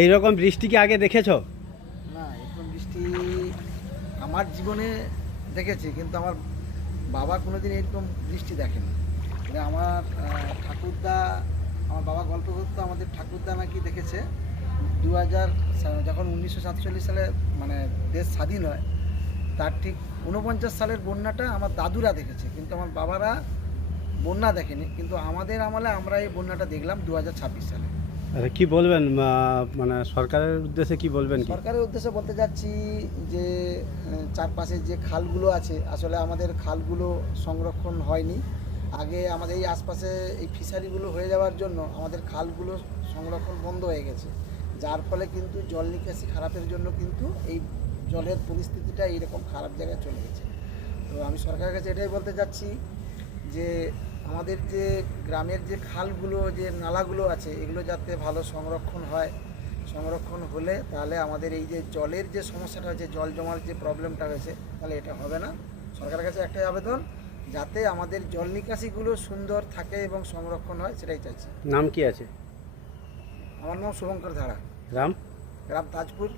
এইরকম বৃষ্টি কি আগে দেখেছো? না, এরকম বৃষ্টি আমার জীবনে দেখেছি, কিন্তু আমার বাবা কোনোদিন এরকম বৃষ্টি দেখেনি। তবে আমার ঠাকুরদা, আমার বাবা গল্প করতো, আমাদের ঠাকুরদা নাকি দেখেছে 2000 যখন 1947 সালে মানে দেশ স্বাধীন হয়, তার ঠিক 49 সালের বন্যাটা আমার দাদুরা দেখেছে, কিন্তু আমার বাবারা বন্যা দেখেনি। কিন্তু আমাদের আমলে আমরা এই বন্যাটা দেখলাম 2026 সালে। আচ্ছা, কি বলবেন মানে সরকারের উদ্দেশ্যে কি বলবেন কি? সরকারের উদ্দেশ্যে বলতে যাচ্ছি যে চারপাশে যে খালগুলো আছে, আসলে আমাদের খালগুলো সংরক্ষণ হয়নি। আগে আমাদের এই আশপাশে এই ফিশারিগুলো হয়ে যাওয়ার জন্য আমাদের খালগুলো সংরক্ষণ বন্ধ হয়ে গেছে, যার ফলে কিন্তু জল নিকাশি খারাপের জন্য কিন্তু এই জলের পরিস্থিতিটা এইরকম খারাপ জায়গায় চলে গেছে। তো আমি সরকারের কাছে এটাই বলতে চাচ্ছি যে আমাদের যে গ্রামের যে খালগুলো, যে নালাগুলো আছে, এগুলো যাতে ভালো সংরক্ষণ হয়। সংরক্ষণ হলে তাহলে আমাদের এই যে জলের যে সমস্যাটা হয়েছে, জল জমার যে প্রবলেমটা হয়েছে, তাহলে এটা হবে না। সরকারের কাছে একটাই আবেদন, যাতে আমাদের জল নিকাশিগুলো সুন্দর থাকে এবং সংরক্ষণ হয়, সেটাই চাইছি। নাম কি আছে? আমার নাম শুভঙ্কর ধারা, গ্রাম? গ্রাম তাজপুর।